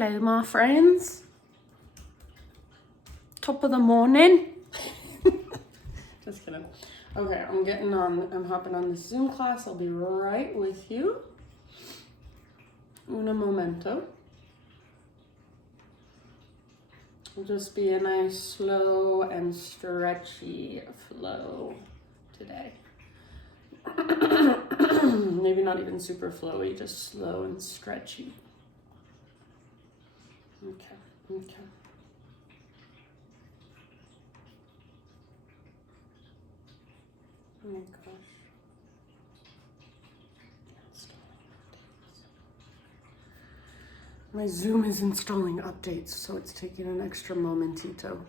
Hello, my friends. Top of the morning. Just kidding. Okay, I'm hopping on this Zoom class. I'll be right with you. Un momento. It'll just be a nice slow and stretchy flow today. Maybe not even super flowy, just slow and stretchy. Okay. Oh my gosh. My Zoom is installing updates, so it's taking an extra momentito.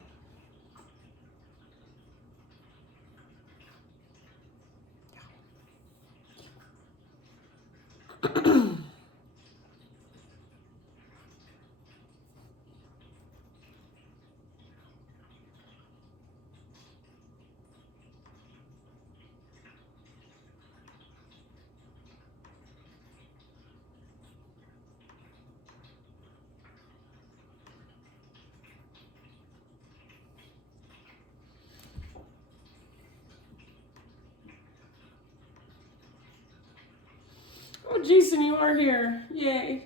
Oh, Jason, you are here. Yay.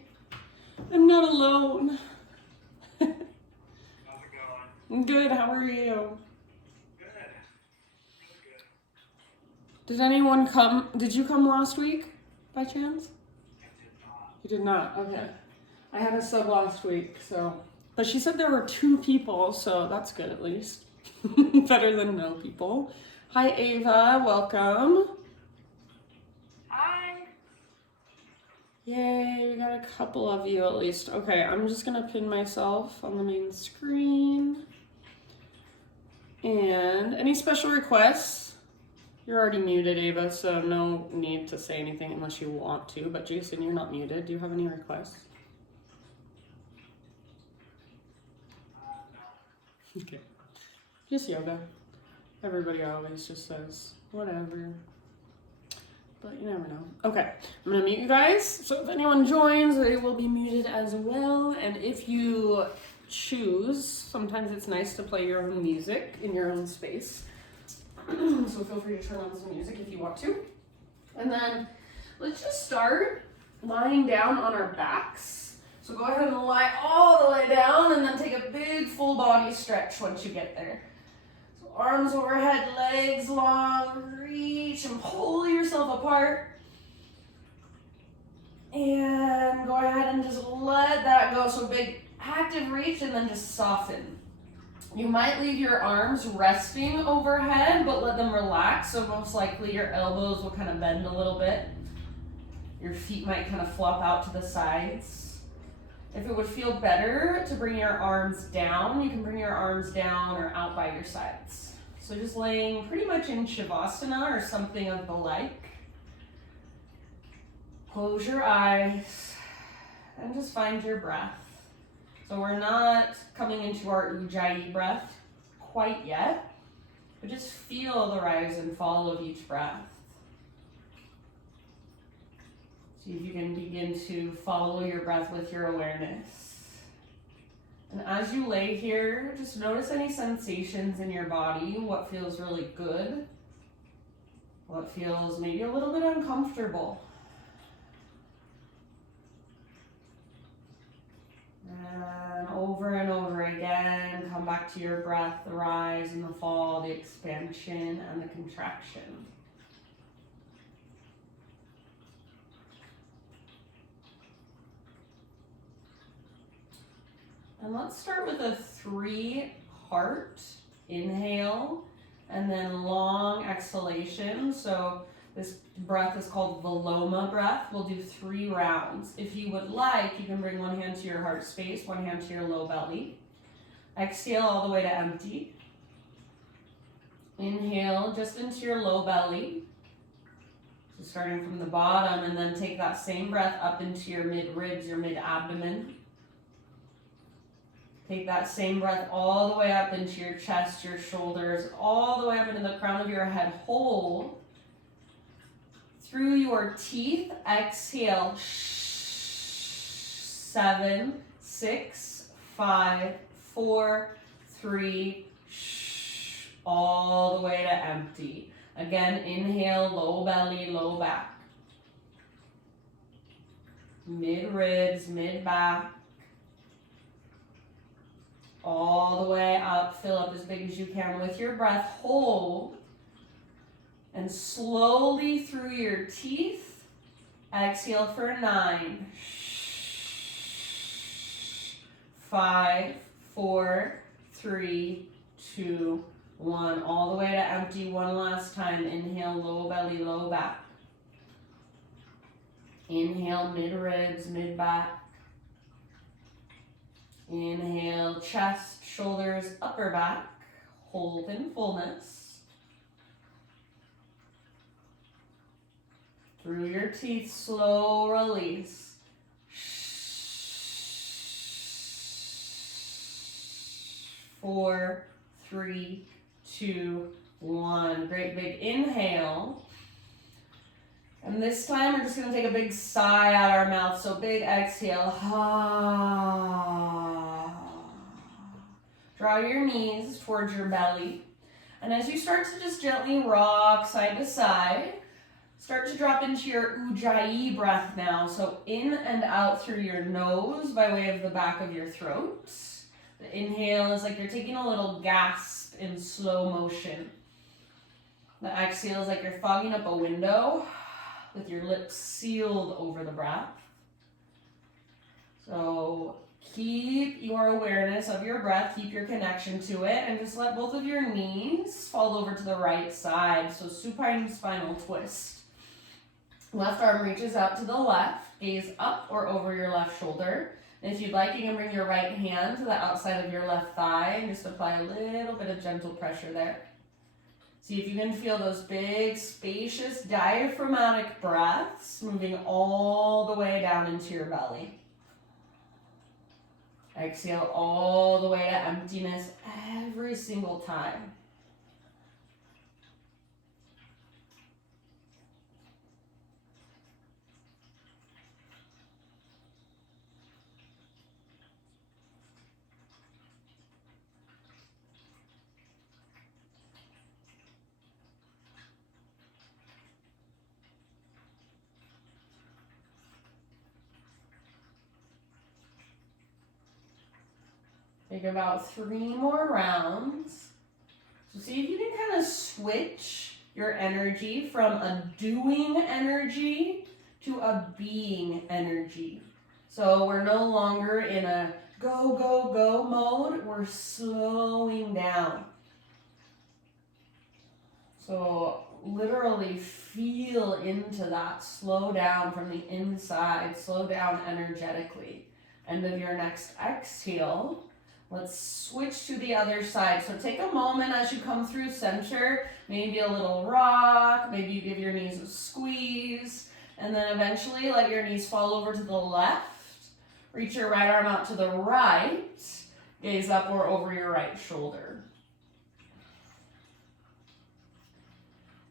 I'm not alone. How's it going? Good, how are you? Good. Good. Did anyone come? Did you come last week by chance? I did not. You did not? Okay. I had a sub last week, so. But she said there were 2 people, so that's good at least. Better than no people. Hi, Ava. Welcome. Hi. Yay, we got a couple of you at least. Okay, I'm just gonna pin myself on the main screen. And any special requests? You're already muted, Ava, so no need to say anything unless you want to. But Jason, you're not muted. Do you have any requests? No. Okay. Just yoga. Everybody always just says, whatever. But you never know. Okay, I'm gonna mute you guys. So if anyone joins, they will be muted as well. And if you choose, sometimes it's nice to play your own music in your own space. So feel free to turn on some music if you want to. And then let's just start lying down on our backs. So go ahead and lie all the way down and then take a big full body stretch once you get there. So arms overhead, legs long, reach and pull yourself apart. And go ahead and just let that go. So big active reach and then just soften. You might leave your arms resting overhead, but let them relax. So most likely your elbows will kind of bend a little bit. Your feet might kind of flop out to the sides. If it would feel better to bring your arms down, you can bring your arms down or out by your sides. So just laying pretty much in Shavasana or something of the like. Close your eyes and just find your breath. So we're not coming into our Ujjayi breath quite yet, but just feel the rise and fall of each breath. See if you can begin to follow your breath with your awareness. And as you lay here, just notice any sensations in your body, what feels really good, what feels maybe a little bit uncomfortable. And over again, come back to your breath, the rise and the fall, the expansion and the contraction. And let's start with a 3-heart inhale and then long exhalation. So this breath is called Veloma Breath. We'll do 3 rounds. If you would like, you can bring one hand to your heart space, one hand to your low belly. Exhale all the way to empty. Inhale just into your low belly. So starting from the bottom, and then take that same breath up into your mid-ribs, your mid-abdomen. Take that same breath all the way up into your chest, your shoulders, all the way up into the crown of your head. Hold. Through your teeth, exhale. 7, 6, 5, 4, 3, all the way to empty. Again, inhale, low belly, low back. Mid ribs, mid back. All the way up, fill up as big as you can with your breath. Hold. And slowly through your teeth, exhale for 9. 5, 4, 3, 2, 1. All the way to empty one last time. Inhale, low belly, low back. Inhale, mid ribs, mid back. Inhale, chest, shoulders, upper back. Hold in fullness. Through your teeth, slow release. 4, 3, 2, 1. Great big inhale. And this time we're just going to take a big sigh out our mouth. So big exhale. Draw your knees towards your belly. And as you start to just gently rock side to side, start to drop into your Ujjayi breath now. So in and out through your nose by way of the back of your throat. The inhale is like you're taking a little gasp in slow motion. The exhale is like you're fogging up a window with your lips sealed over the breath. So keep your awareness of your breath, keep your connection to it, and just let both of your knees fall over to the right side. So supine spinal twist. Left arm reaches out to the left, gaze up or over your left shoulder. And if you'd like, you can bring your right hand to the outside of your left thigh and just apply a little bit of gentle pressure there. See if you can feel those big, spacious, diaphragmatic breaths moving all the way down into your belly. Exhale all the way to emptiness every single time. Take about 3 more rounds. So see if you can kind of switch your energy from a doing energy to a being energy. So we're no longer in a go, go, go mode. We're slowing down. So literally feel into that. Slow down from the inside. Slow down energetically. End of your next exhale. Let's switch to the other side. So take a moment as you come through center, maybe a little rock, maybe you give your knees a squeeze, and then eventually let your knees fall over to the left. Reach your right arm out to the right, gaze up or over your right shoulder.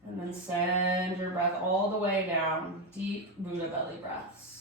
And then send your breath all the way down, deep Buddha belly breaths.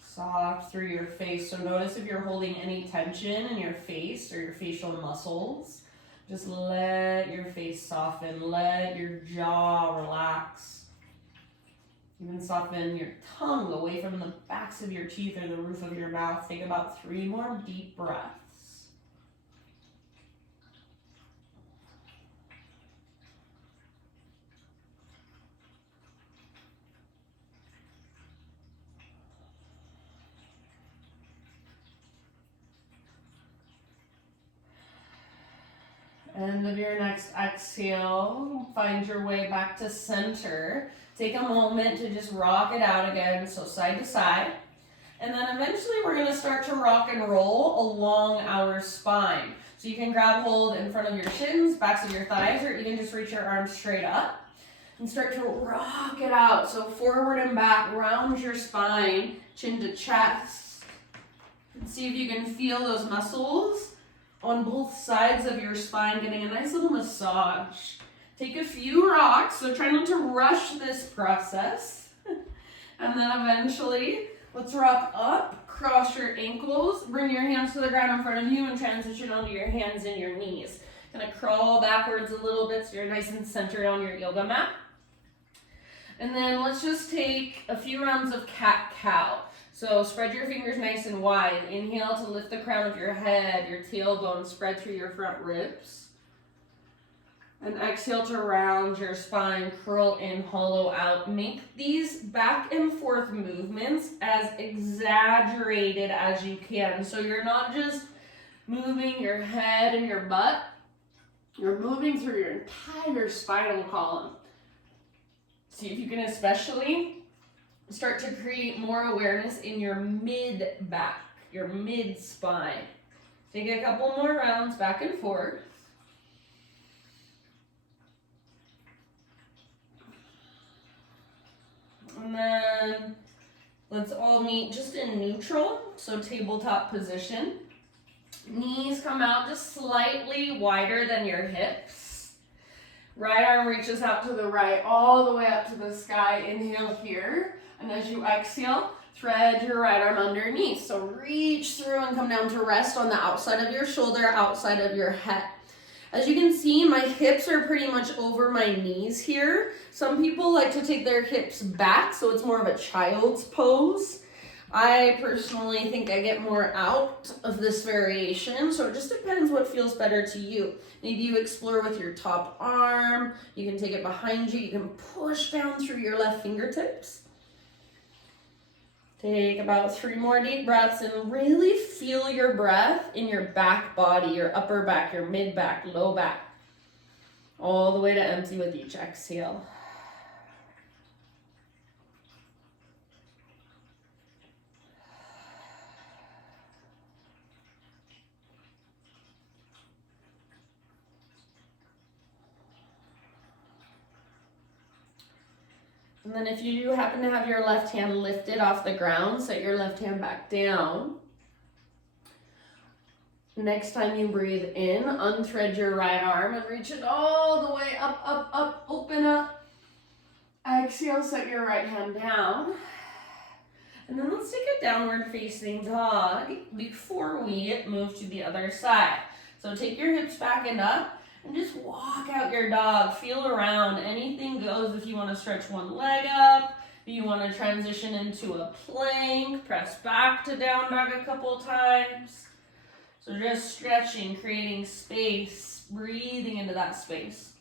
Soft through your face. So notice if you're holding any tension in your face or your facial muscles. Just let your face soften. Let your jaw relax. Even soften your tongue away from the backs of your teeth or the roof of your mouth. Take about 3 more deep breaths. End of your next exhale, find your way back to center. Take a moment to just rock it out again, so side to side. And then eventually we're going to start to rock and roll along our spine. So you can grab hold in front of your shins, backs of your thighs, or even just reach your arms straight up. And start to rock it out. So forward and back, round your spine, chin to chest. And see if you can feel those muscles on both sides of your spine, getting a nice little massage. Take a few rocks, so try not to rush this process. And then eventually, let's rock up, cross your ankles, bring your hands to the ground in front of you, and transition onto your hands and your knees. Gonna crawl backwards a little bit so you're nice and centered on your yoga mat. And then let's just take a few rounds of cat-cow. So spread your fingers nice and wide. Inhale to lift the crown of your head, your tailbone, spread through your front ribs. And exhale to round your spine, curl in, hollow out. Make these back and forth movements as exaggerated as you can. So you're not just moving your head and your butt, you're moving through your entire spinal column. See if you can especially start to create more awareness in your mid-back, your mid-spine. Take a couple more rounds back and forth. And then let's all meet just in neutral, so tabletop position. Knees come out just slightly wider than your hips. Right arm reaches out to the right, all the way up to the sky. Inhale here. And as you exhale, thread your right arm underneath. So reach through and come down to rest on the outside of your shoulder, outside of your head. As you can see, my hips are pretty much over my knees here. Some people like to take their hips back, so it's more of a child's pose. I personally think I get more out of this variation, so it just depends what feels better to you. Maybe you explore with your top arm, you can take it behind you, you can push down through your left fingertips. Take about 3 more deep breaths and really feel your breath in your back body, your upper back, your mid back, low back, all the way to empty with each exhale. And then if you happen to have your left hand lifted off the ground, set your left hand back down. Next time you breathe in, unthread your right arm and reach it all the way up, up, up, open up. Exhale, set your right hand down. And then let's take a downward facing dog before we move to the other side. So take your hips back and up. And just walk out your dog, feel around, anything goes. If you want to stretch one leg up, if you want to transition into a plank, press back to down dog a couple times. So just stretching, creating space, breathing into that space.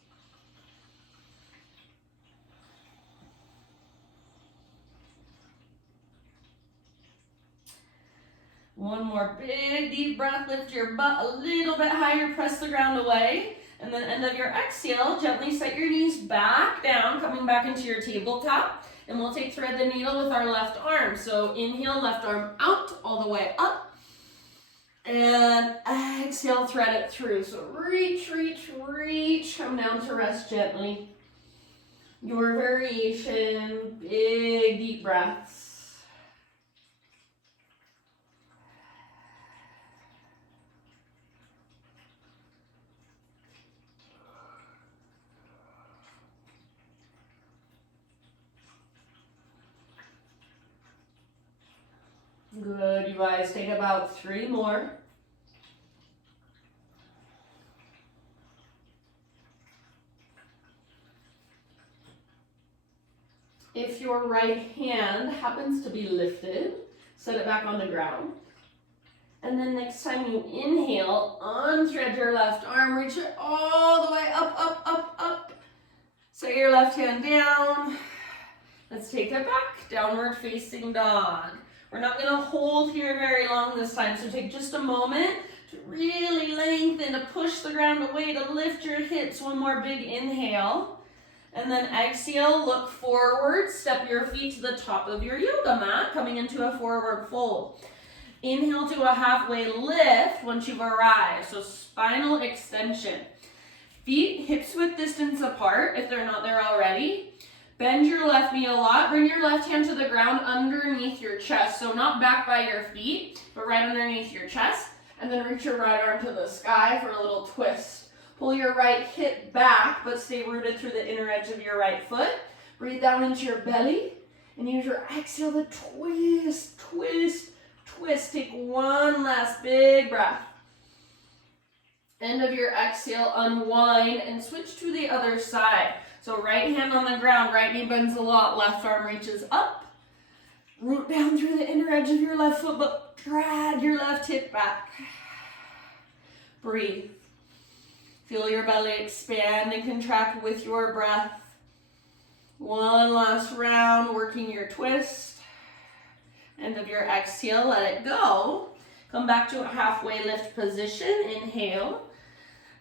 One more big deep breath, lift your butt a little bit higher, press the ground away. And then end of your exhale, gently set your knees back down, coming back into your tabletop. And we'll take thread the needle with our left arm. So inhale, left arm out, all the way up. And exhale, thread it through. So reach, reach, reach, come down to rest gently. Your variation, big deep breaths. Good, you guys, take about 3 more. If your right hand happens to be lifted, set it back on the ground. And then next time you inhale, unthread your left arm, reach it all the way up, up, up, up. Set your left hand down. Let's take it back, downward facing dog. We're not going to hold here very long this time, so take just a moment to really lengthen, to push the ground away, to lift your hips. One more big inhale. And then exhale, look forward, step your feet to the top of your yoga mat, coming into a forward fold. Inhale to a halfway lift once you've arrived, so spinal extension. Feet hips width distance apart if they're not there already. Bend your left knee a lot. Bring your left hand to the ground underneath your chest. So not back by your feet, but right underneath your chest. And then reach your right arm to the sky for a little twist. Pull your right hip back, but stay rooted through the inner edge of your right foot. Breathe down into your belly. And use your exhale to twist, twist, twist. Take one last big breath. End of your exhale, unwind and switch to the other side. So right hand on the ground, right knee bends a lot, left arm reaches up. Root down through the inner edge of your left foot, but drag your left hip back. Breathe. Feel your belly expand and contract with your breath. One last round, working your twist. End of your exhale, let it go. Come back to a halfway lift position, inhale.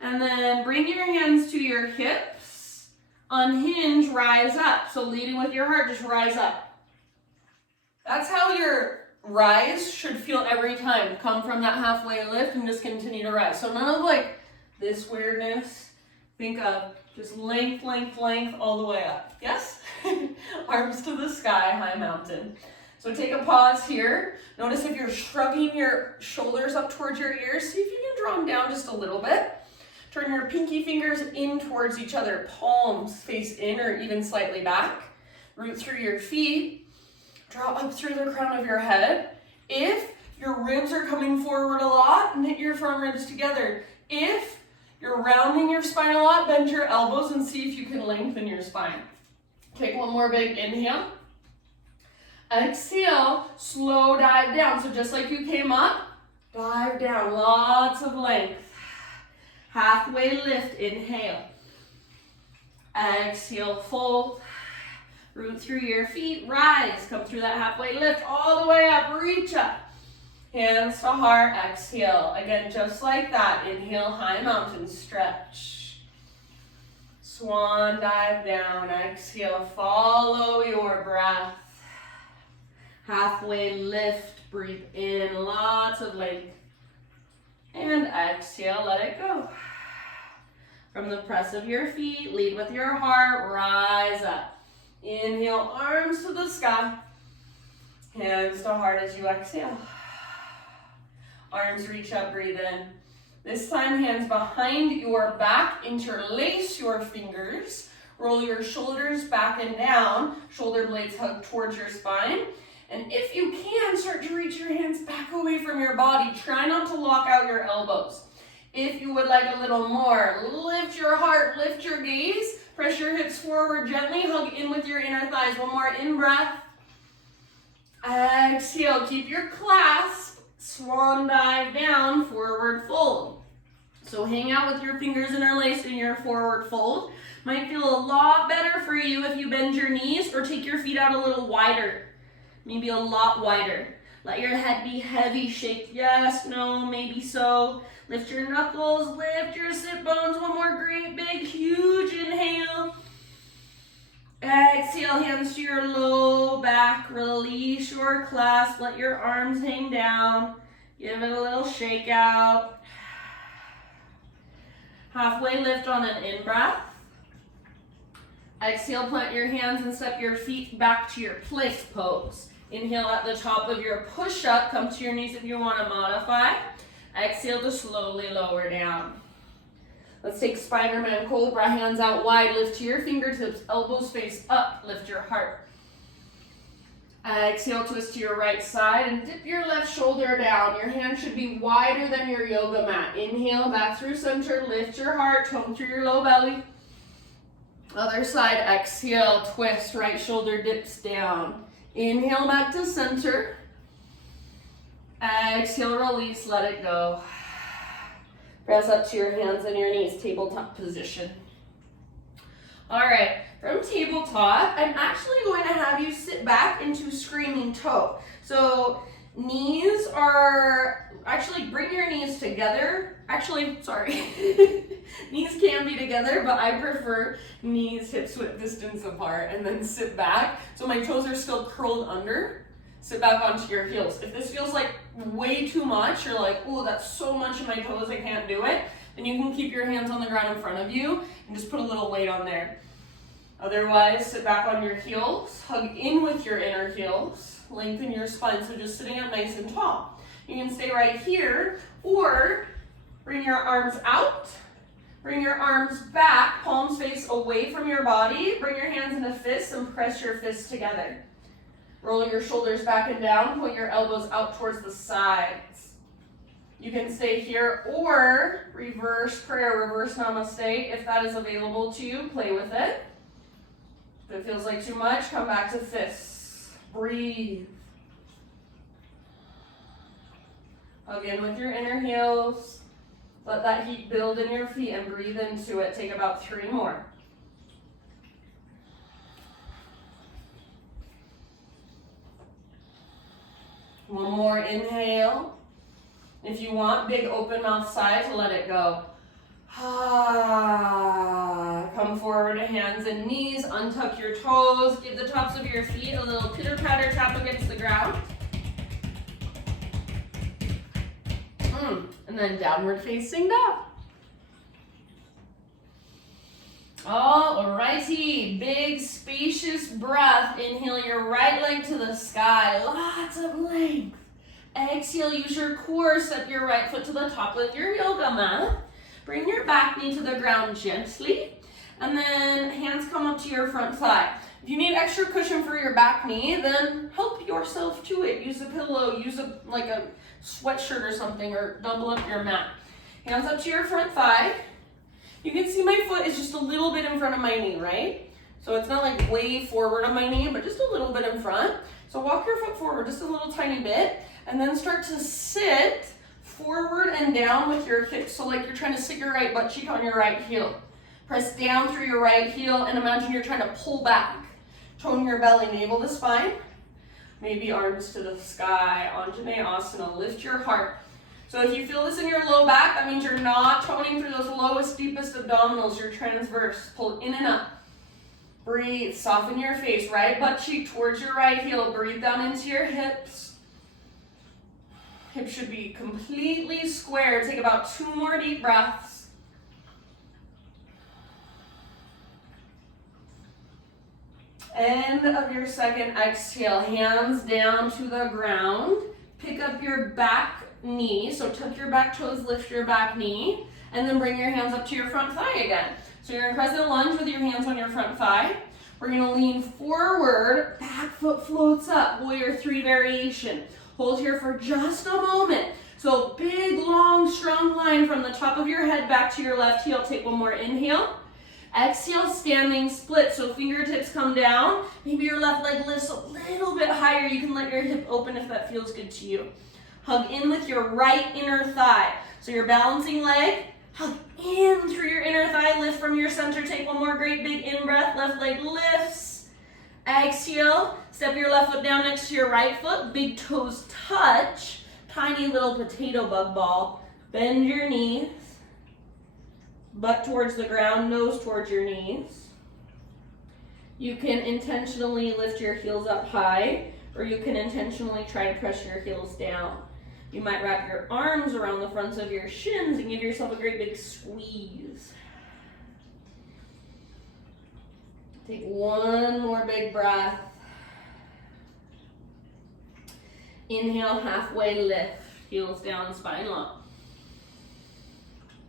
And then bring your hands to your hips. Unhinge, rise up. So leading with your heart, just rise up. That's how your rise should feel every time. Come from that halfway lift and just continue to rise. So none of like this weirdness. Think of just length, length, length all the way up. Yes? Arms to the sky, high mountain. So take a pause here. Notice if you're shrugging your shoulders up towards your ears, see if you can draw them down just a little bit. Turn your pinky fingers in towards each other. Palms face in or even slightly back. Root through your feet. Draw up through the crown of your head. If your ribs are coming forward a lot, knit your front ribs together. If you're rounding your spine a lot, bend your elbows and see if you can lengthen your spine. Take one more big inhale. Exhale, slow dive down. So just like you came up, dive down, lots of length. Halfway lift, inhale. Exhale, fold. Root through your feet, rise. Come through that halfway lift, all the way up, reach up. Hands to heart, exhale. Again, just like that. Inhale, high mountain stretch. Swan dive down, exhale, follow your breath. Halfway lift, breathe in, lots of length. And exhale, let it go. From the press of your feet, lead with your heart, rise up. Inhale, arms to the sky. Hands to heart as you exhale. Arms reach up, breathe in. This time, hands behind your back, interlace your fingers. Roll your shoulders back and down. Shoulder blades hug towards your spine. And if you can, start to reach your hands back away from your body. Try not to lock out your elbows. If you would like a little more, lift your heart, lift your gaze. Press your hips forward gently. Hug in with your inner thighs. One more in-breath. Exhale. Keep your clasp. Swan dive down, forward fold. So hang out with your fingers interlaced in your forward fold. Might feel a lot better for you if you bend your knees or take your feet out a little wider. Maybe a lot wider. Let your head be heavy. Shake yes, no, maybe so. Lift your knuckles, lift your sit bones. One more great big huge inhale. Exhale, hands to your low back. Release your clasp. Let your arms hang down. Give it a little shake out. Halfway lift on an in-breath. Exhale, plant your hands and step your feet back to your plank pose. Inhale at the top of your push-up. Come to your knees if you want to modify. Exhale to slowly lower down. Let's take Spiderman Cobra, hands out wide. Lift to your fingertips, elbows face up. Lift your heart. Exhale, twist to your right side and dip your left shoulder down. Your hand should be wider than your yoga mat. Inhale, back through center. Lift your heart, tone through your low belly. Other side, exhale, twist. Right shoulder dips down. Inhale, back to center. Exhale, release, let it go. Press up to your hands and your knees, tabletop position. All right, from tabletop, I'm actually going to have you sit back into screaming toe. So knees are, actually bring your knees together. Knees can be together, but I prefer knees hips width distance apart and then sit back. So my toes are still curled under. Sit back onto your heels. If this feels like way too much, you're like, oh, that's so much of my toes, I can't do it. then you can keep your hands on the ground in front of you and just put a little weight on there. Otherwise, sit back on your heels, hug in with your inner heels, lengthen your spine, so just sitting up nice and tall. You can stay right here, or bring your arms out, bring your arms back, palms face away from your body, bring your hands into fists and press your fists together. Roll your shoulders back and down, point your elbows out towards the sides. You can stay here or reverse prayer, reverse namaste. If that is available to you, play with it. If it feels like too much, come back to fists. Breathe. Hug in with your inner heels. Let that heat build in your feet and breathe into it. Take about 3 more. One more inhale. If you want, big open mouth sigh to let it go. Come forward to hands and knees. Untuck your toes. Give the tops of your feet a little pitter-patter tap against the ground. And then downward facing dog. Alrighty, big spacious breath. Inhale your right leg to the sky, lots of length. Exhale, use your core, step your right foot to the top of your yoga mat. Bring your back knee to the ground gently, and then hands come up to your front thigh. If you need extra cushion for your back knee, then help yourself to it. Use a pillow, use a sweatshirt or something, or double up your mat. Hands up to your front thigh. You can see my foot is just a little bit in front of my knee, right? So it's not like way forward on my knee, but just a little bit in front. So walk your foot forward just a little tiny bit, and then start to sit forward and down with your hips. So like you're trying to sit your right butt cheek on your right heel. Press down through your right heel and imagine you're trying to pull back. Tone your belly, navel to spine. Maybe arms to the sky. Anjaneyasana, lift your heart. So if you feel this in your low back, that means you're not toning through those lowest, deepest abdominals. You're transverse. Pull in and up. Breathe. Soften your face. Right butt cheek towards your right heel. Breathe down into your hips. Hips should be completely square. Take about 2 more deep breaths. End of your second exhale. Hands down to the ground. Pick up your back knee. So tuck your back toes, lift your back knee, and then bring your hands up to your front thigh again. So you're in crescent lunge with your hands on your front thigh. We're gonna lean forward, back foot floats up, warrior 3 variation. Hold here for just a moment. So big, long, strong line from the top of your head back to your left heel. Take one more inhale. Exhale, standing split. So fingertips come down. Maybe your left leg lifts a little bit higher. You can let your hip open if that feels good to you. Hug in with your right inner thigh. So your balancing leg, hug in through your inner thigh, lift from your center. Take one more great big in-breath. Left leg lifts. Exhale, step your left foot down next to your right foot. Big toes touch. Tiny little potato bug ball. Bend your knees. Butt towards the ground, nose towards your knees. You can intentionally lift your heels up high, or you can intentionally try to press your heels down. You might wrap your arms around the fronts of your shins and give yourself a great big squeeze. Take one more big breath. Inhale, halfway lift, heels down, spine long.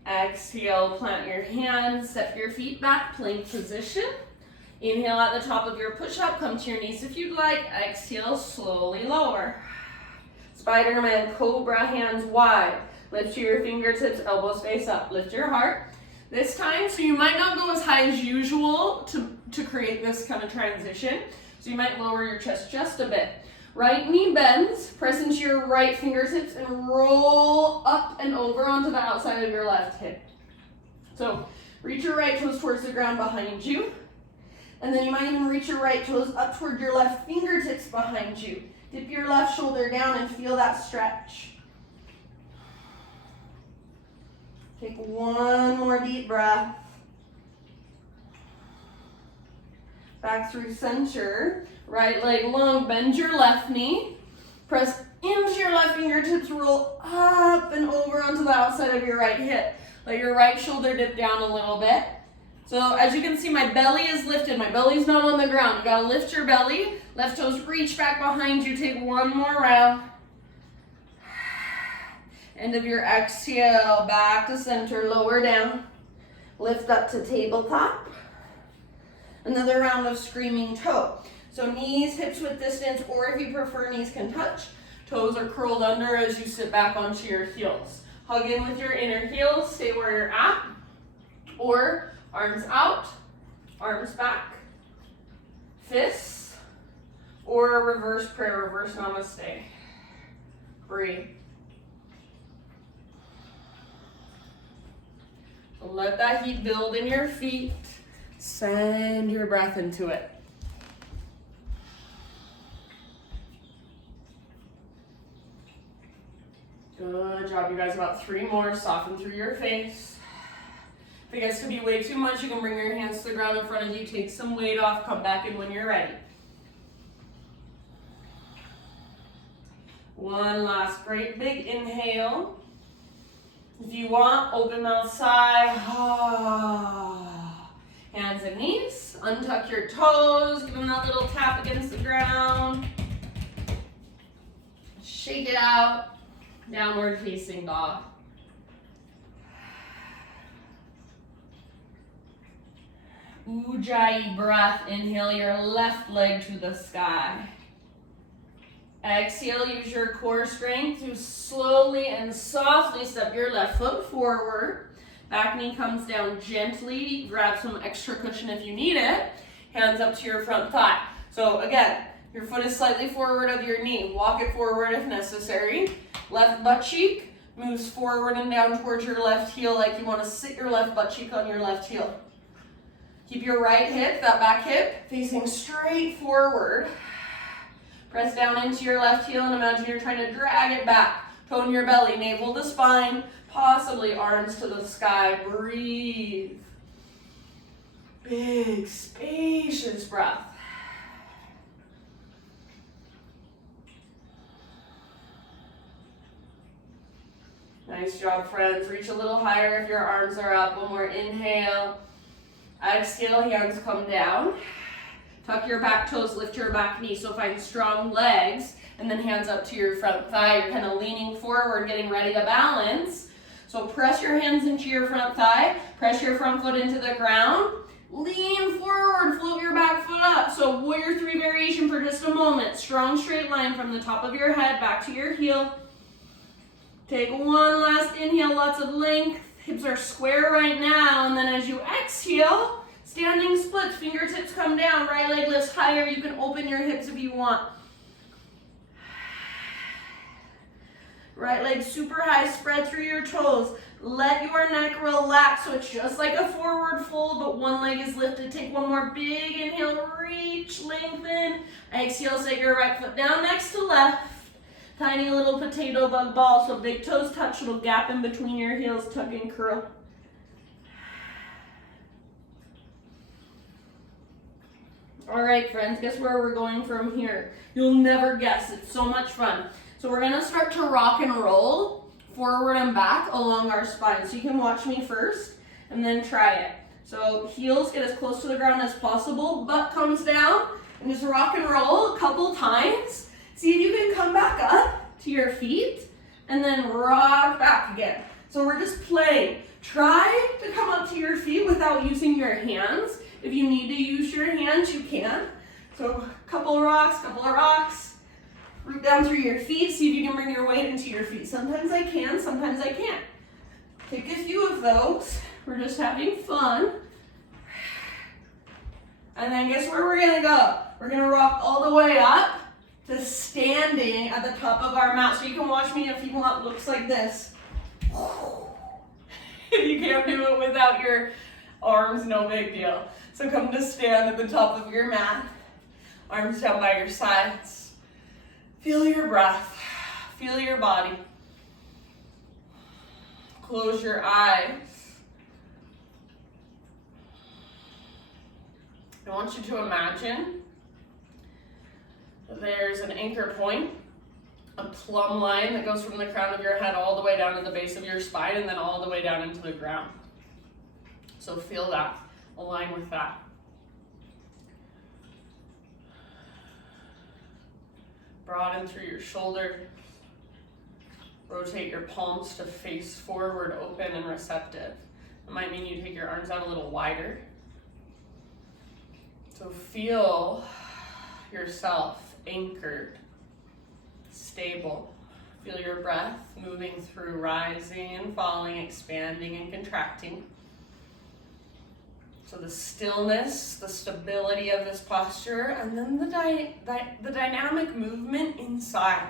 Exhale, plant your hands, step your feet back, plank position. Inhale at the top of your push-up, come to your knees if you'd like. Exhale, slowly lower. Spiderman Cobra, hands wide. Lift to your fingertips, elbows face up. Lift your heart. This time, so you might not go as high as usual to create this kind of transition. So you might lower your chest just a bit. Right knee bends, press into your right fingertips and roll up and over onto the outside of your left hip. So reach your right toes towards the ground behind you. And then you might even reach your right toes up toward your left fingertips behind you. Dip your left shoulder down and feel that stretch. Take one more deep breath. Back through center. Right leg long, bend your left knee. Press into your left fingertips, roll up and over onto the outside of your right hip. Let your right shoulder dip down a little bit. So as you can see, my belly is lifted. My belly's not on the ground. You gotta lift your belly. Left toes reach back behind you. Take one more round. End of your exhale, back to center, lower down. Lift up to tabletop. Another round of screaming toe. So knees, hips width distance, or if you prefer, knees can touch. Toes are curled under as you sit back onto your heels. Hug in with your inner heels, stay where you're at. Or arms out, arms back, fists, or a reverse prayer, reverse namaste. Breathe. So let that heat build in your feet. Send your breath into it. Good job, you guys. About 3 more. Soften through your face. If it gets to be way too much, you can bring your hands to the ground in front of you, take some weight off, come back in when you're ready. One last great big inhale. If you want, open mouth sigh. Hands and knees. Untuck your toes. Give them that little tap against the ground. Shake it out. Downward facing dog. Ujjayi breath. Inhale your left leg to the sky. Exhale, use your core strength to slowly and softly step your left foot forward. Back knee comes down gently. Grab some extra cushion if you need it. Hands up to your front thigh. So again, your foot is slightly forward of your knee. Walk it forward if necessary. Left butt cheek moves forward and down towards your left heel like you want to sit your left butt cheek on your left heel. Keep your right hip, that back hip, facing straight forward. Press down into your left heel and imagine you're trying to drag it back. Tone your belly, navel to spine, possibly arms to the sky. Breathe. Big, spacious breath. Nice job, friends. Reach a little higher if your arms are up. One more inhale. Exhale, hands come down. Tuck your back toes, lift your back knee. So find strong legs, and then hands up to your front thigh. You're kind of leaning forward, getting ready to balance. So press your hands into your front thigh. Press your front foot into the ground. Lean forward, float your back foot up. So warrior 3 variation for just a moment. Strong straight line from the top of your head back to your heel. Take one last inhale, lots of length. Hips are square right now. And then as you exhale, standing splits, fingertips come down, right leg lifts higher. You can open your hips if you want. Right leg super high, spread through your toes. Let your neck relax, so it's just like a forward fold, but one leg is lifted. Take one more big inhale, reach, lengthen. Exhale, set your right foot down next to left. Tiny little potato bug ball, so big toes touch, little gap in between your heels, tuck and curl. All right, friends, guess where we're going from here? You'll never guess, it's so much fun. So we're gonna start to rock and roll forward and back along our spine. So you can watch me first and then try it. So heels get as close to the ground as possible, butt comes down, and just rock and roll a couple times. See if you can come back up to your feet and then rock back again. So we're just playing. Try to come up to your feet without using your hands. If you need to use your hands, you can. So couple of rocks. Root down through your feet. See if you can bring your weight into your feet. Sometimes I can, sometimes I can't. Pick a few of those. We're just having fun. And then guess where we're gonna go? We're gonna rock all the way up to standing at the top of our mat. So you can watch me if you want. Looks like this. If you can't do it without your arms, no big deal. So come to stand at the top of your mat. Arms down by your sides. Feel your breath. Feel your body. Close your eyes. I want you to imagine there's an anchor point a plumb line that goes from the crown of your head all the way down to the base of your spine and then all the way down into the ground. So feel that, align with that. Broaden through your shoulder. Rotate your palms to face forward, open and receptive. It might mean you take your arms out a little wider. So feel yourself anchored, stable. Feel your breath moving through, rising and falling, expanding and contracting. So the stillness, the stability of this posture, and then the dynamic movement inside.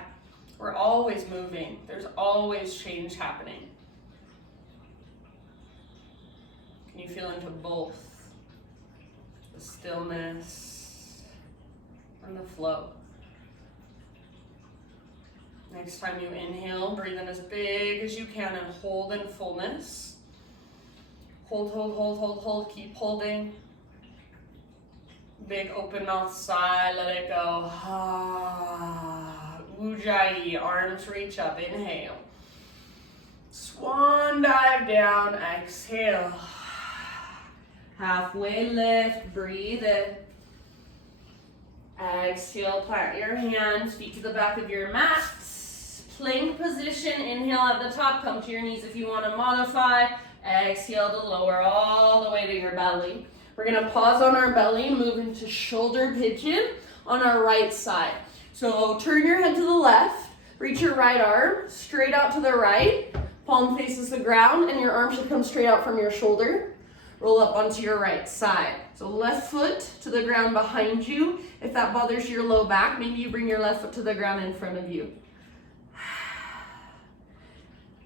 We're always moving. There's always change happening. Can you feel into both? The stillness and the flow. Next time you inhale, breathe in as big as you can and hold in fullness. Hold, hold, hold, hold, hold. Keep holding. Big open mouth sigh. Let it go. Ujjayi. Arms reach up. Inhale. Swan dive down. Exhale. Halfway lift. Breathe in. Exhale. Plant your hands. Feet to the back of your mat. Plank position. Inhale at the top. Come to your knees if you want to modify. Exhale to lower all the way to your belly. We're going to pause on our belly, move into shoulder pigeon on our right side. So turn your head to the left, reach your right arm straight out to the right, palm faces the ground, and your arm should come straight out from your shoulder. Roll up onto your right side. So left foot to the ground behind you. If that bothers your low back, maybe you bring your left foot to the ground in front of you.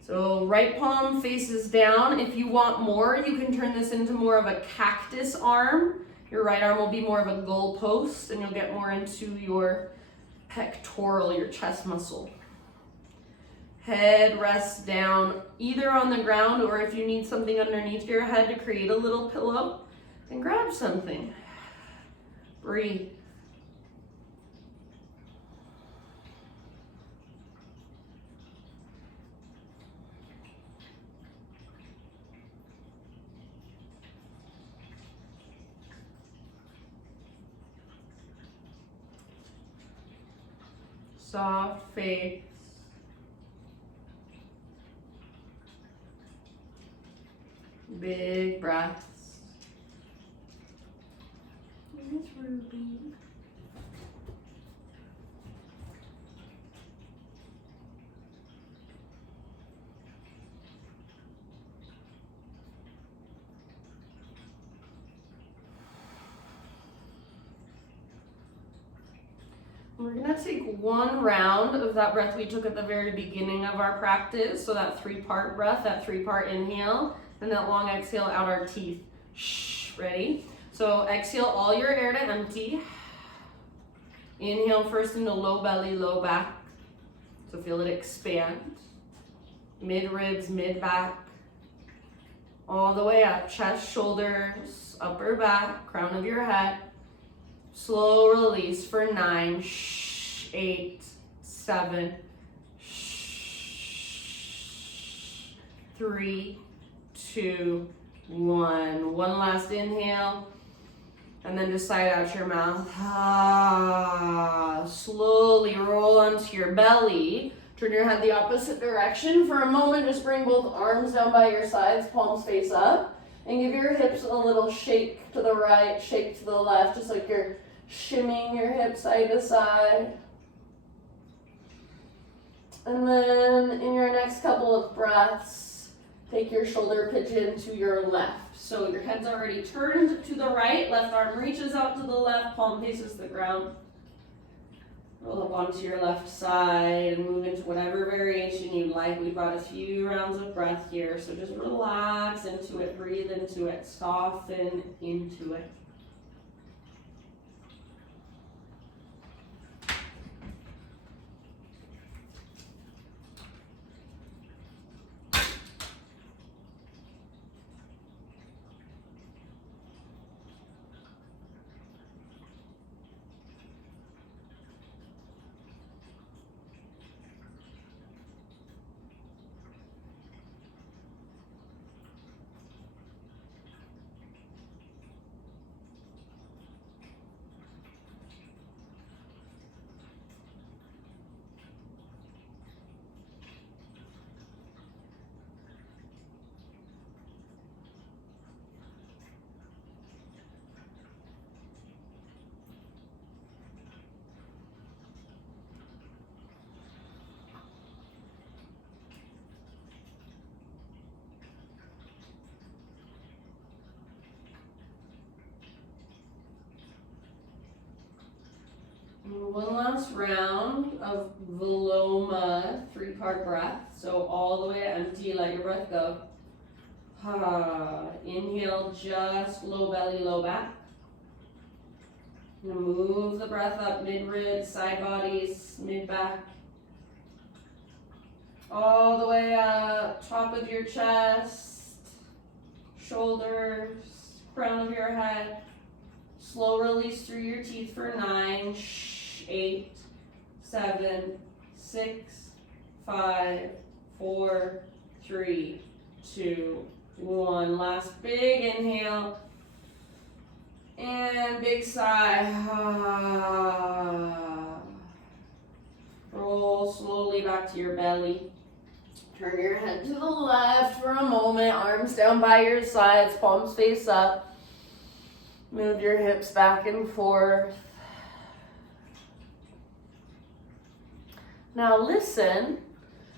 So right palm faces down. If you want more, you can turn this into more of a cactus arm. Your right arm will be more of a goal post, and you'll get more into your pectoral, your chest muscle. Head rests down either on the ground, or if you need something underneath your head to create a little pillow, then grab something. Breathe. Soft face. Big breaths. Miss Ruby. We're gonna take one round of that breath we took at the very beginning of our practice. So that 3-part breath, that 3-part inhale, and that long exhale out our teeth. Shh, ready? So exhale all your air to empty. Inhale first into low belly, low back. So feel it expand. Mid ribs, mid back. All the way up, chest, shoulders, upper back, crown of your head. Slow release for 9, 8, 7, 3, 2, 1. One last inhale, and then just sigh out your mouth. Slowly roll onto your belly. Turn your head the opposite direction. For a moment, just bring both arms down by your sides, palms face up, and give your hips a little shake to the right, shake to the left, just like you're shimmying your hips side to side. And then in your next couple of breaths, take your shoulder pigeon to your left. So your head's already turned to the right, left arm reaches out to the left, palm faces the ground. Roll up onto your left side and move into whatever variation you'd like. We brought a few rounds of breath here, so just relax into it, breathe into it, soften into it. One last round of Veloma 3-part breath. So all the way empty, let your breath go. Inhale, just low belly, low back. Move the breath up, mid-ribs, side bodies, mid-back. All the way up, top of your chest, shoulders, crown of your head. Slow release through your teeth for 9, 8, 7, 6, 5, 4, 3, 2, 1. Last big inhale. And big sigh. Roll slowly back to your belly. Turn your head to the left for a moment. Arms down by your sides, palms face up. Move your hips back and forth. Now listen.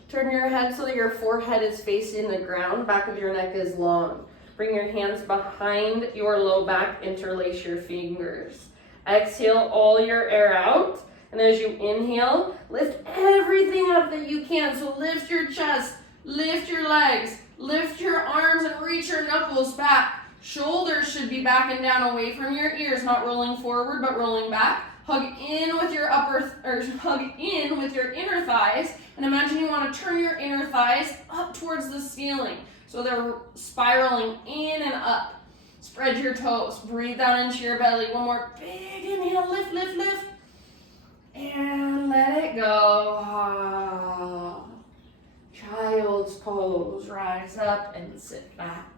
Turn your head so that your forehead is facing the ground. Back of your neck is long. Bring your hands behind your low back. Interlace your fingers. Exhale all your air out. And as you inhale, lift everything up that you can. So lift your chest, lift your legs, lift your arms and reach your knuckles back. Shoulders should be back and down away from your ears, not rolling forward, but rolling back. Hug in with your inner thighs. And imagine you want to turn your inner thighs up towards the ceiling. So they're spiraling in and up. Spread your toes. Breathe down into your belly. One more big inhale. Lift, lift, lift. And let it go. Child's pose. Rise up and sit back.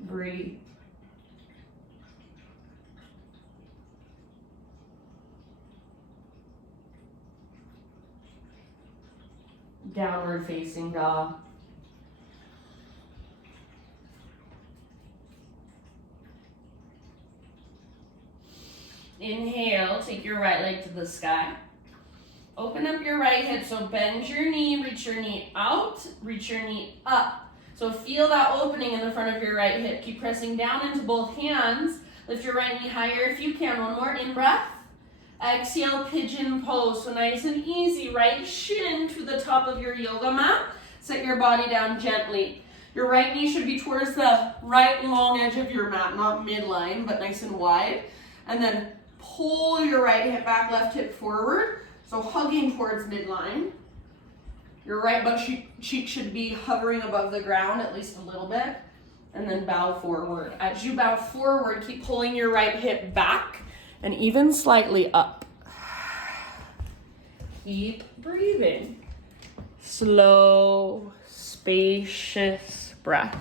Breathe. Downward facing dog. Inhale, take your right leg to the sky. Open up your right hip, so bend your knee, reach your knee out, reach your knee up. So feel that opening in the front of your right hip. Keep pressing down into both hands. Lift your right knee higher if you can. One more in breath. Exhale, pigeon pose. So nice and easy, right shin to the top of your yoga mat. Set your body down gently. Your right knee should be towards the right long edge of your mat, not midline, but nice and wide. And then pull your right hip back, left hip forward. So hugging towards midline. Your right butt cheek should be hovering above the ground at least a little bit. And then bow forward. As you bow forward, keep pulling your right hip back and even slightly up. Keep breathing. Slow, spacious breath.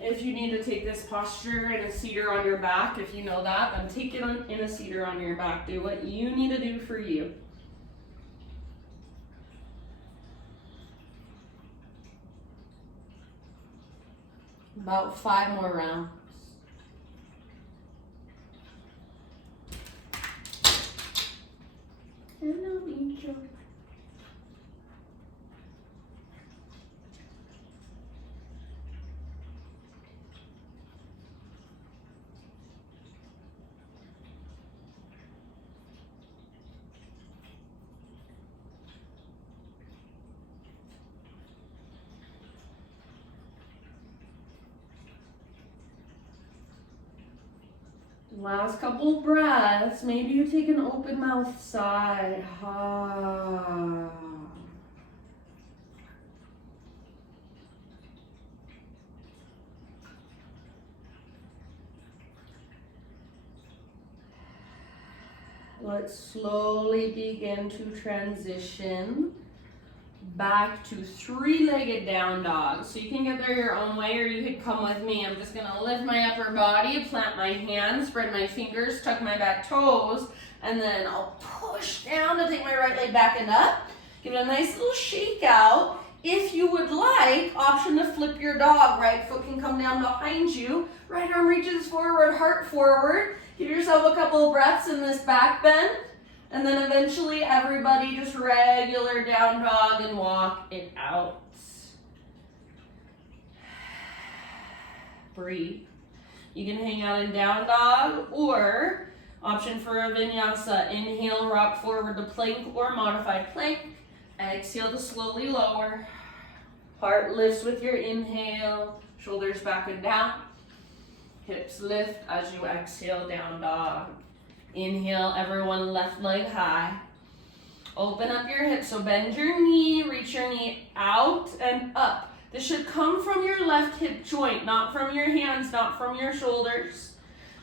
If you need to take this posture in a seater on your back, if you know that, then take it in a seater on your back. Do what you need to do for you. About 5 more rounds. Hello, Angel. Last couple breaths. Maybe you take an open mouth sigh. Ha. Let's slowly begin to transition back to 3-legged down dog. So you can get there your own way or you could come with me. I'm just gonna lift my upper body, plant my hands, spread my fingers, tuck my back toes, and then I'll push down to take my right leg back and up. Give it a nice little shake out. If you would like, option to flip your dog. Right foot can come down behind you. Right arm reaches forward, heart forward. Give yourself a couple of breaths in this back bend. And then eventually everybody just regular down dog and walk it out. Breathe. You can hang out in down dog or option for a vinyasa. Inhale, rock forward to plank or modified plank. Exhale to slowly lower. Heart lifts with your inhale. Shoulders back and down. Hips lift as you exhale, down dog. Inhale, everyone left leg high. Open up your hips, so bend your knee, reach your knee out and up. This should come from your left hip joint, not from your hands, not from your shoulders.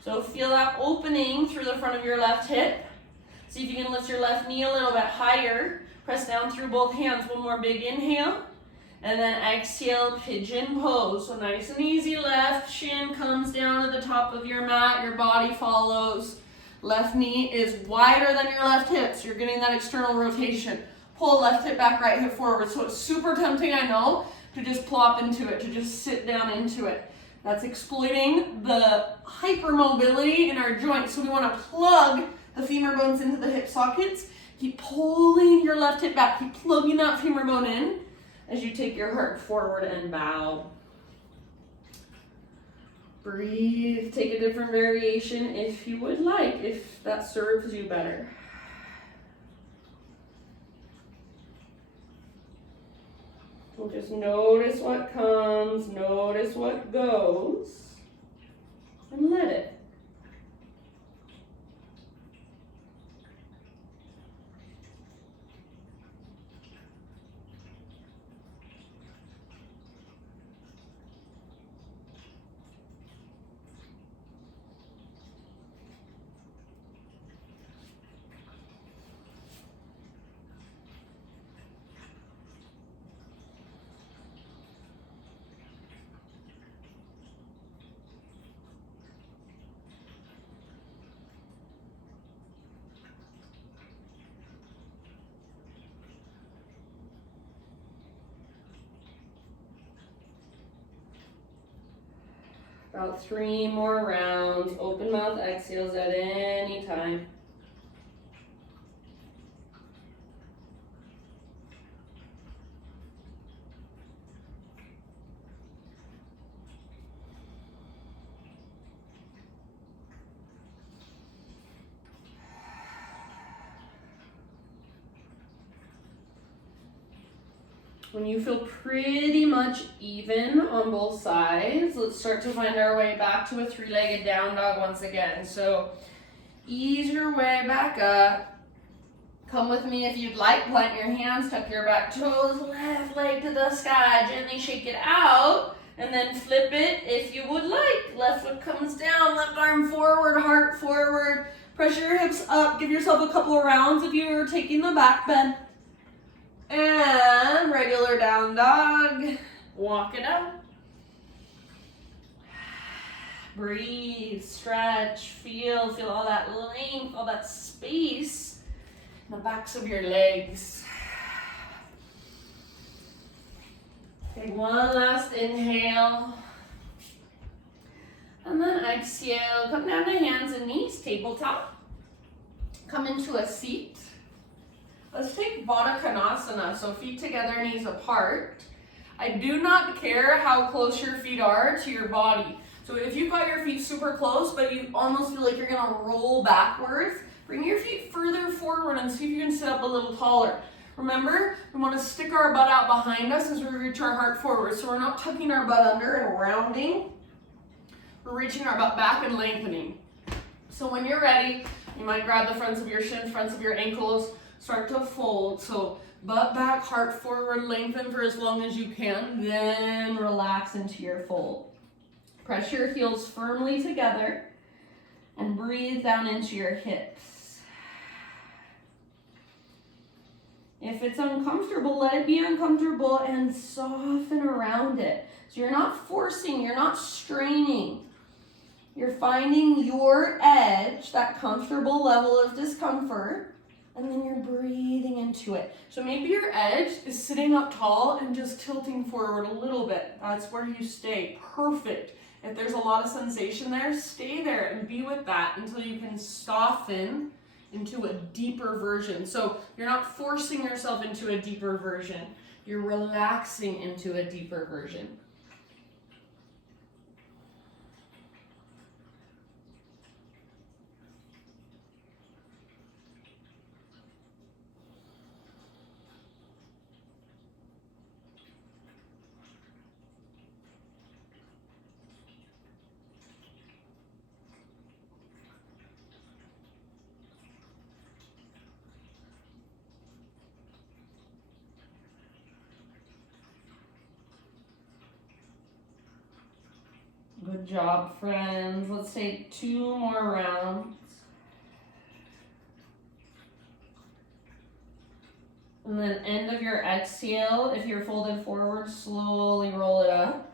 So feel that opening through the front of your left hip. See if you can lift your left knee a little bit higher. Press down through both hands. One more big inhale. And then exhale, pigeon pose. So nice and easy, left shin comes down to the top of your mat. Your body follows. Left knee is wider than your left hip, so you're getting that external rotation. Pull left hip back, right hip forward. So it's super tempting, I know, to just plop into it, to just sit down into it. That's exploiting the hypermobility in our joints. So we want to plug the femur bones into the hip sockets. Keep pulling your left hip back. Keep plugging that femur bone in as you take your heart forward and bow. Breathe. Take a different variation if you would like, if that serves you better. So just notice what comes, notice what goes, and let it. About 3 more rounds. Open mouth exhales at any time. When you feel pretty much even on both sides, let's start to find our way back to a 3-legged down dog once again. So ease your way back up. Come with me if you'd like. Plant your hands, tuck your back toes, left leg to the sky. Gently shake it out and then flip it if you would like. Left foot comes down, left arm forward, heart forward. Press your hips up. Give yourself a couple of rounds if you were taking the back bend. And regular down dog. Walk it out. Breathe, stretch, feel all that length, all that space in the backs of your legs. Take one last inhale. And then exhale, come down to hands and knees, tabletop. Come into a seat. Let's take Vadakanasana, so feet together, knees apart. I do not care how close your feet are to your body. So if you've got your feet super close, but you almost feel like you're gonna roll backwards, bring your feet further forward and see if you can sit up a little taller. Remember, we wanna stick our butt out behind us as we reach our heart forward. So we're not tucking our butt under and rounding. We're reaching our butt back and lengthening. So when you're ready, you might grab the fronts of your shins, fronts of your ankles, start to fold. So butt back, heart forward, lengthen for as long as you can, then relax into your fold. Press your heels firmly together and breathe down into your hips. If it's uncomfortable, let it be uncomfortable and soften around it. So you're not forcing, you're not straining. You're finding your edge, that comfortable level of discomfort, and then you're breathing into it. So maybe your edge is sitting up tall and just tilting forward a little bit. That's where you stay. Perfect. If there's a lot of sensation there, stay there and be with that until you can soften into a deeper version. So you're not forcing yourself into a deeper version. You're relaxing into a deeper version. Good job, friends. Let's take 2 more rounds. And then end of your exhale, if you're folded forward, slowly roll it up.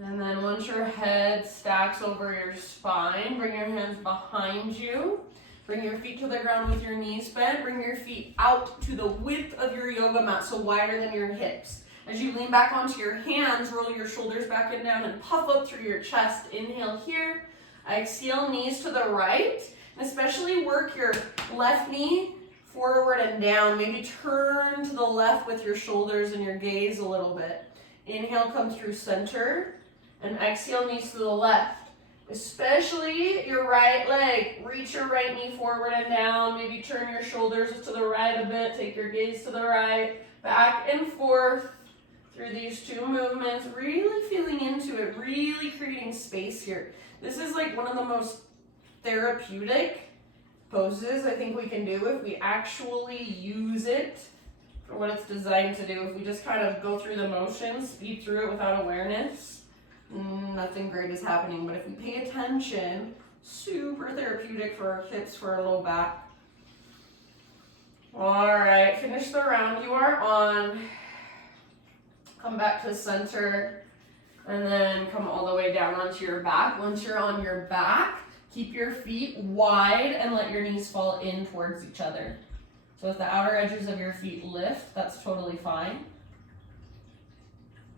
And then once your head stacks over your spine, bring your hands behind you. Bring your feet to the ground with your knees bent. Bring your feet out to the width of your yoga mat, so wider than your hips. As you lean back onto your hands, roll your shoulders back and down and puff up through your chest. Inhale here. Exhale, knees to the right. And especially work your left knee forward and down. Maybe turn to the left with your shoulders and your gaze a little bit. Inhale, come through center. And exhale, knees to the left. Especially your right leg. Reach your right knee forward and down. Maybe turn your shoulders to the right a bit. Take your gaze to the right. Back and forth through these 2 movements. Really feeling into it. Really creating space here. This is like one of the most therapeutic poses I think we can do if we actually use it for what it's designed to do. If we just kind of go through the motions, speed through it without awareness, nothing great is happening. But if we pay attention, super therapeutic for our hips, for our low back. All right, finish the round you are on. Come back to center and then come all the way down onto your back. Once you're on your back, keep your feet wide and let your knees fall in towards each other. So if the outer edges of your feet lift, that's totally fine.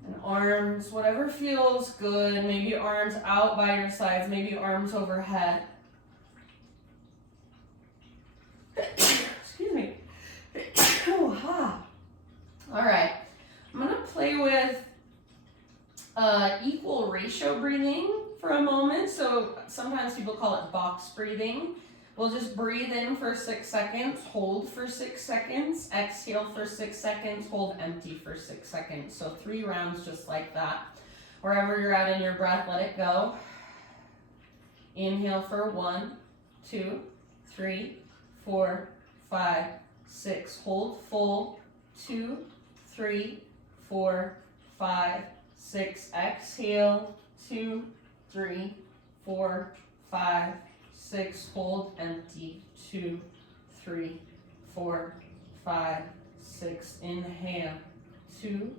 And arms, whatever feels good. Maybe arms out by your sides, maybe arms overhead. Excuse me. All right, I'm gonna play with equal ratio breathing for a moment. So sometimes people call it box breathing. We'll just breathe in for 6 seconds, hold for 6 seconds, exhale for 6 seconds, hold empty for 6 seconds. So 3 rounds just like that. Wherever you're at in your breath, let it go. Inhale for 1, 2, 3, 4, 5, 6. Hold full. 2, 3, 4, 5, 6. Exhale. 2, 3, 4, 5, 6. Hold empty. 2, 3, 4, 5, 6. Inhale. 2,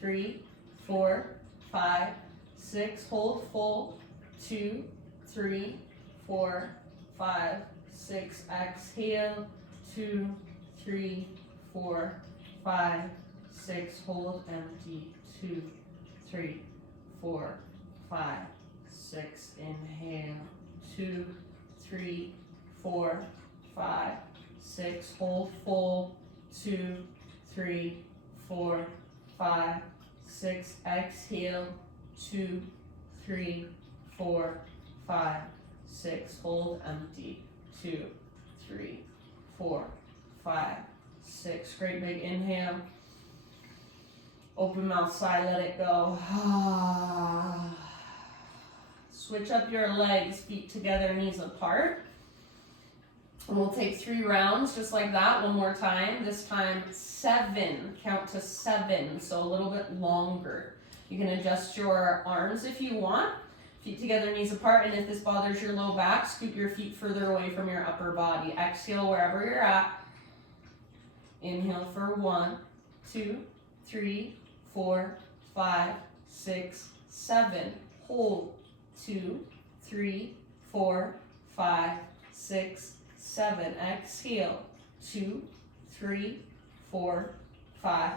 3, 4, 5, 6. Hold full. 2, 3, 4, 5, 6. Exhale. 2, 3, 4, 5, 6. Hold empty. 2, 3, 4, 5, 6. Inhale. 2, 3, 4, 5, 6. Hold full. 2, 3, 4, 5, 6. Exhale. 2, 3, 4, 5, 6. Hold empty. 2, 3, 4, 5, 6. Great big inhale. Open mouth sigh, let it go. Switch up your legs, feet together, knees apart. And we'll take 3 rounds just like that. One more time. This time 7. Count to 7, so a little bit longer. You can adjust your arms if you want. Feet together, knees apart. And if this bothers your low back, scoot your feet further away from your upper body. Exhale wherever you're at. Inhale for 1, 2, 3, 4, 5, 6, 7. Hold. 2, 3, 4, 5, 6, 7. Exhale. 2, 3, 4, 5,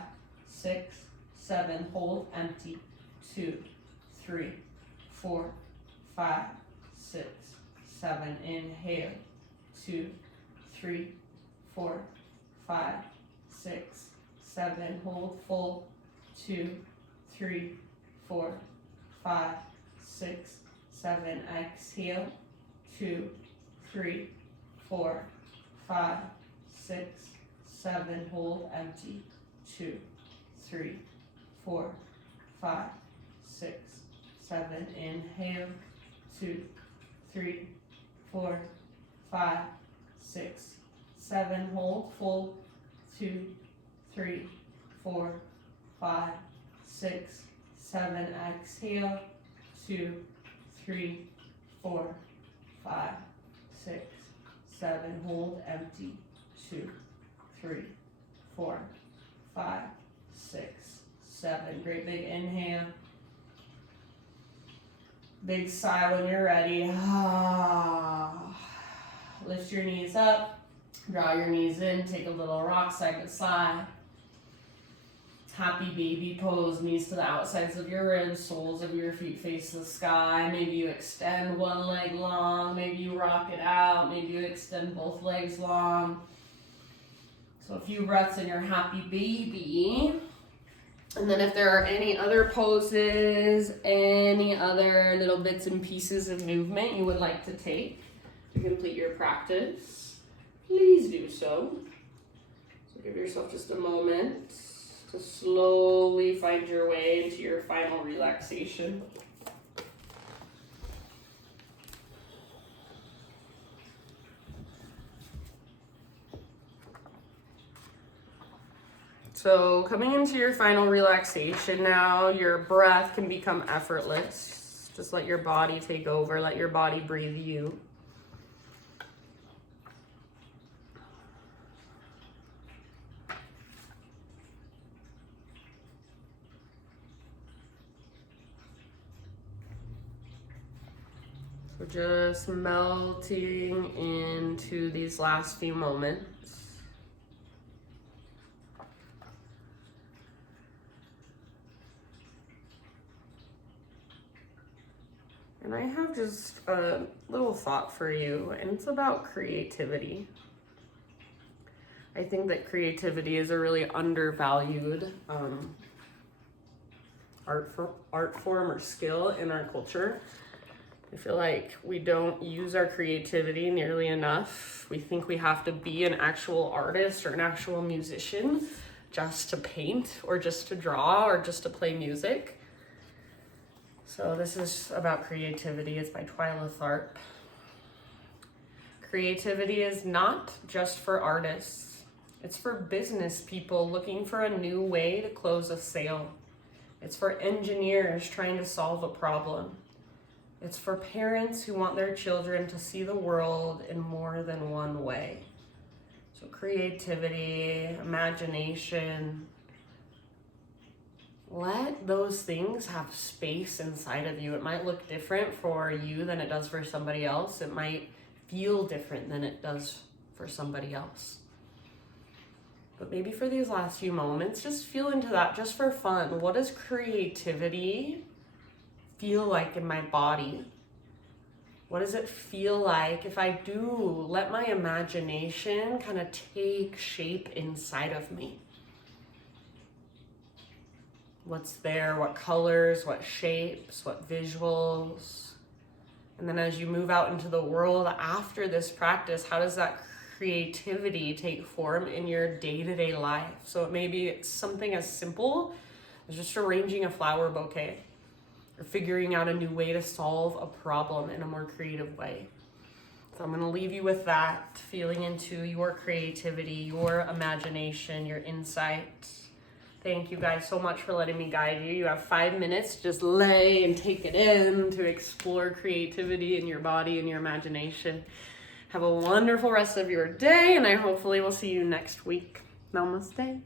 6, 7. Hold empty. 2, 3, 4, 5, 6, 7. Inhale. 2, 3, 4, 5, 6, 7. Hold full. 2, 3, 4, 5, 6, 7. Exhale. 2, 3, 4, 5, 6, 7. Hold. Empty. 2, 3, 4, 5, 6, 7. Inhale. 2, 3, 4, 5, 6, 7. Hold full. 2, 3, 4, 5, 6, 7. Exhale. 2, 3, 4, 5, 6, 7. Hold. Empty. 2, 3, 4, 5, 6, 7. Great big inhale. Big sigh when you're ready. Lift your knees up. Draw your knees in. Take a little rock side to side. Happy baby pose. Knees to the outsides of your ribs. Soles of your feet face the sky. Maybe you extend one leg long. Maybe you rock it out. Maybe you extend both legs long. So a few breaths in your happy baby. And then if there are any other poses, any other little bits and pieces of movement you would like to take to complete your practice, please do so. So give yourself just a moment to slowly find your way into your final relaxation. So coming into your final relaxation now, your breath can become effortless. Just let your body take over, let your body breathe you. So just melting into these last few moments. And I have just a little thought for you, and it's about creativity. I think that creativity is a really undervalued art form or skill in our culture. I feel like we don't use our creativity nearly enough. We think we have to be an actual artist or an actual musician just to paint or just to draw or just to play music. So this is about creativity. It's by Twyla Tharp. Creativity is not just for artists. It's for business people looking for a new way to close a sale. It's for engineers trying to solve a problem. It's for parents who want their children to see the world in more than one way. So creativity, imagination, let those things have space inside of you. It might look different for you than it does for somebody else. It might feel different than it does for somebody else. But maybe for these last few moments, just feel into that just for fun. What does creativity feel like in my body? What does it feel like if I do let my imagination kind of take shape inside of me? What's there, what colors, what shapes, what visuals. And then as you move out into the world after this practice, how does that creativity take form in your day-to-day life? So it may be something as simple as just arranging a flower bouquet or figuring out a new way to solve a problem in a more creative way. So I'm gonna leave you with that, feeling into your creativity, your imagination, your insight. Thank you guys so much for letting me guide you. You have 5 minutes to just lay and take it in, to explore creativity in your body and your imagination. Have a wonderful rest of your day, and I hopefully will see you next week. Namaste.